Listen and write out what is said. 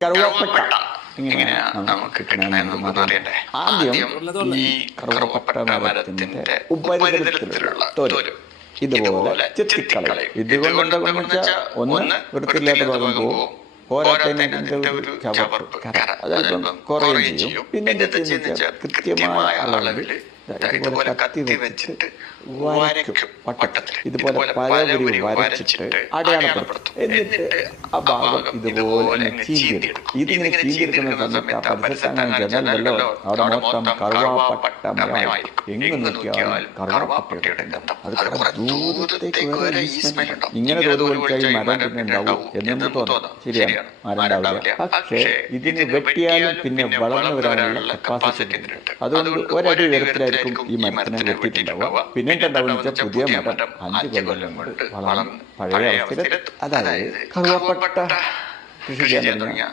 കറുവപ്പട്ട എങ്ങനെയാ നമുക്ക് കിട്ടണമെന്ന് നമുക്ക് അറിയണ്ടേ? ആദ്യം ഈ കറുവപ്പട്ട മരത്തിന്റെ ഉപരിതലത്തിലുള്ള തോല് ഇതുപോലെ ചെത്തിക്കളയും. ഇതുകൊണ്ട് വെച്ചാൽ ഒന്ന് വൃത്തിയില്ലാത്ത ഭാഗം പോകും, പോരാട്ടതിന്റെ ഒരു ചവർപ്പ് കര അതല്പം കുറയുകയും ചെയ്യും. പിന്നെ എന്താ ചെയ്യുന്ന കൃത്യമായ അളവിൽ ഇതുപോലെ കത്തി വെച്ചിട്ട് വരയ്ക്കും വട്ടത്തിൽ. ഇതുപോലെ പലവരി വരച്ചിട്ട് അടയാളപ്പെടുത്തും. എന്നിട്ട് ആ ഭാഗം ഇതുപോലെ ചീന്തിയെടുക്കും. ഇതിങ്ങനെ ചീന്തിയെടുക്കുന്ന സമയത്ത് ആ പരിസരത്ത് ജനലല്ലോ അവിടെ മൊത്തം കറുവാപ്പട്ടമയമായിരിക്കും. എങ്ങ് നോക്കിയാലും കറുവാപ്പട്ടയുടെ ഗന്ധം. അത് കുറെ ദൂരത്തേക്ക് വരെ ഈ സ്മെല്ലുണ്ടാവും. ഇങ്ങനെ തോതുപോലിച്ചാൽ ഈ മരം പിന്നെ ഉണ്ടാവും എന്നു തോന്നും. ശരിയാണ്, മരം ഉണ്ടാവില്ല. പക്ഷേ ഇതിന് വെട്ടിയാലും പിന്നെ വളർന്നു വരാനുള്ള കപ്പാസിറ്റി ഉണ്ട്. അതുകൊണ്ട് ഒരടി ഉയരത്തിലായിരിക്കും ഈ മരത്തിനെ വെട്ടിയിട്ടുണ്ടാവുക. പിന്നെ ഉണ്ടാവുന്ന പുതിയ മരം 5 കൊല്ലം കൊണ്ട് വളർന്ന് പഴയ അവസ്ഥയിൽ, അതായത് കറുവപ്പട്ട കൃഷി ചെയ്യാൻ തുടങ്ങിയ